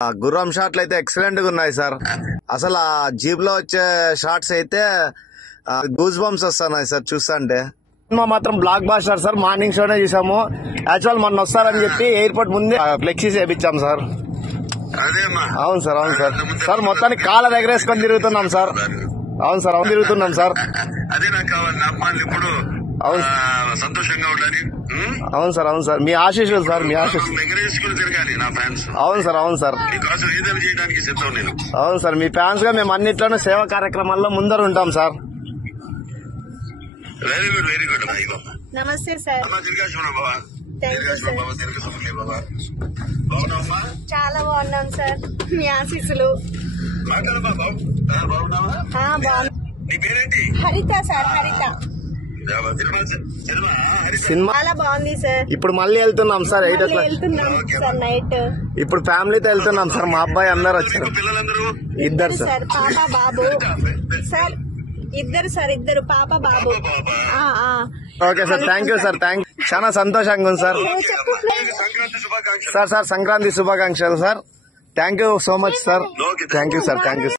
గుర్రం షాట్లు అయితే ఎక్సలెంట్ గా ఉన్నాయి సార్. అసలు ఆ జీప్ లో వచ్చే షాట్స్ అయితే గూస్ బంప్స్ వస్తున్నాయి సార్ చూస్తుంటే. సినిమా మాత్రం బ్లాక్ బాస్టర్ సార్. మార్నింగ్ షోనే చూసాము. యాక్చువల్ మొన్న వస్తారని చెప్పి ఎయిర్పోర్ట్ ముందే ఫ్లెక్సీ చేయించాం సార్. అవును సార్, అవును సార్. సార్ మొత్తానికి కాళ్ళ ఎగరేసుకొని తిరుగుతున్నాం సార్. అవును సార్, అవును తిరుగుతున్నాం సార్. అదే నాకు కావాలి. అమ్మాయిలు ఇప్పుడు సంతోషంగా ఉండాలి. అవును సార్, అవును సార్. మీ ఆశీస్సులు సార్, మీ ఆశీస్సులు ఎగరేసుకుని తిరగాలి నా ఫ్యాన్స్. అవును సార్, అవును సార్. మీకోసం ఏదైనా చేయడానికి సిద్ధం నేను. అవును సార్, మీ ఫ్యాన్స్ గా మేము అన్నిట్లోనూ సేవా కార్యక్రమాల్లో ముందర ఉంటాం sir. Very good, very good. నమస్తే సార్. బాబా బాగున్నావమ్మా? చాలా బాగున్నాం సార్, మీ ఆశీస్సులు. బాగున్నావా? నీ పేరేంటి? హరిత సార్, హరిత. సినిమా చాలా బాగుంది సార్. ఇప్పుడు మళ్ళీ వెళ్తున్నాం సార్ 8 o'clock. వెళ్తున్నాం సార్ నైట్. ఇప్పుడు ఫ్యామిలీతో వెళ్తున్నాం సార్. మా అబ్బాయి అందరు వచ్చారు. పిల్లలందరూ ఇద్దరు సార్. సార్ పాప బాబు సార్. ఇద్దరు సార్, ఇద్దరు పాప బాబు. Okay sir, thank you sir. చాలా సంతోషంగా ఉంది సార్. సంక్రాంతి శుభాకాంక్షలు సార్ సంక్రాంతి శుభాకాంక్షలు sir. Thank you so much sir. Thank you sir, thank you.